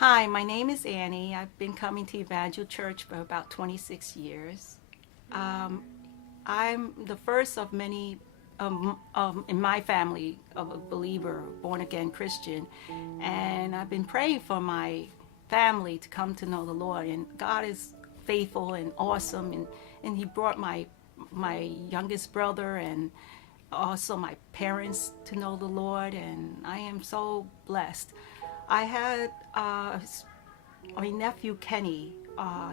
Hi, my name is Annie. I've been coming to Evangel Church for about 26 years. Um, I'm the first of many in my family of a believer, born again Christian, and I've been praying for my family to come to know the Lord. And God is faithful and awesome, and He brought my youngest brother and also my parents to know the Lord, and I am so blessed. I had my nephew Kenny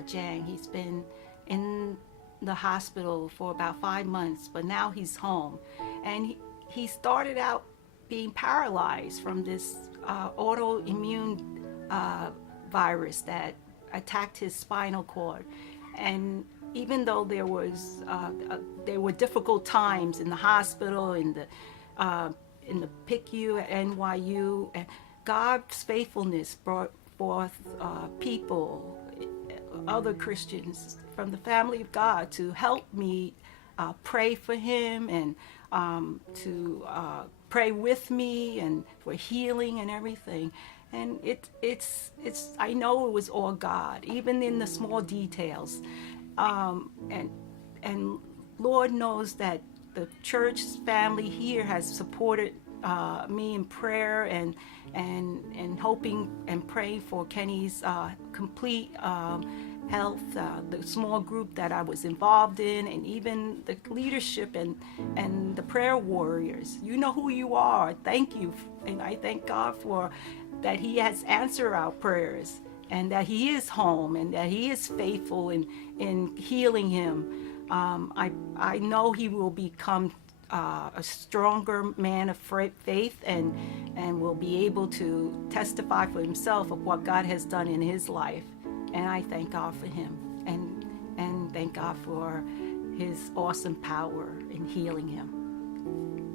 Jang. He's been in the hospital for about 5 months, but now he's home, and he started out being paralyzed from this autoimmune uh, virus that attacked his spinal cord, and even though there were difficult times in the hospital, in the PICU at NYU, and God's faithfulness brought forth people, other Christians from the family of God, to help me pray for him and to pray with me and for healing and everything. And it's I know it was all God, even in the small details. And Lord knows that the church family here has supported me in prayer and hoping and praying for Kenny's complete health. The small group that I was involved in, and even the leadership and the prayer warriors. You know who you are. Thank you, and I thank God for that. He has answered our prayers, and that He is home, and that He is faithful in healing him. I know he will become a stronger man of faith, and will be able to testify for himself of what God has done in his life. And I thank God for him, and thank God for His awesome power in healing him.